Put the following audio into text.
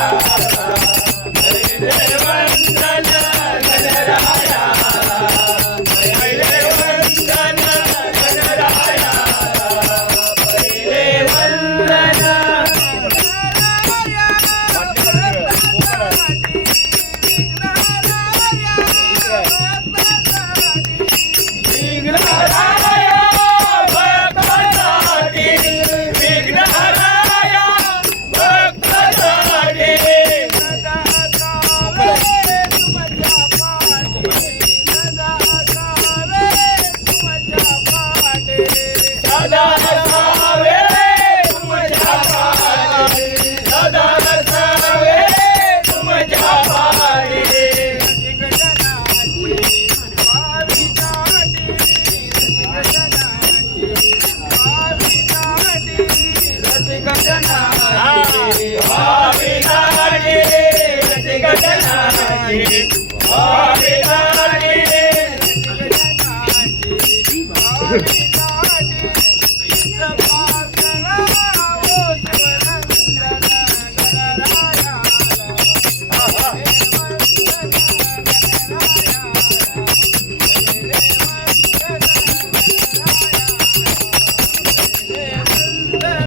Yeah. Oh,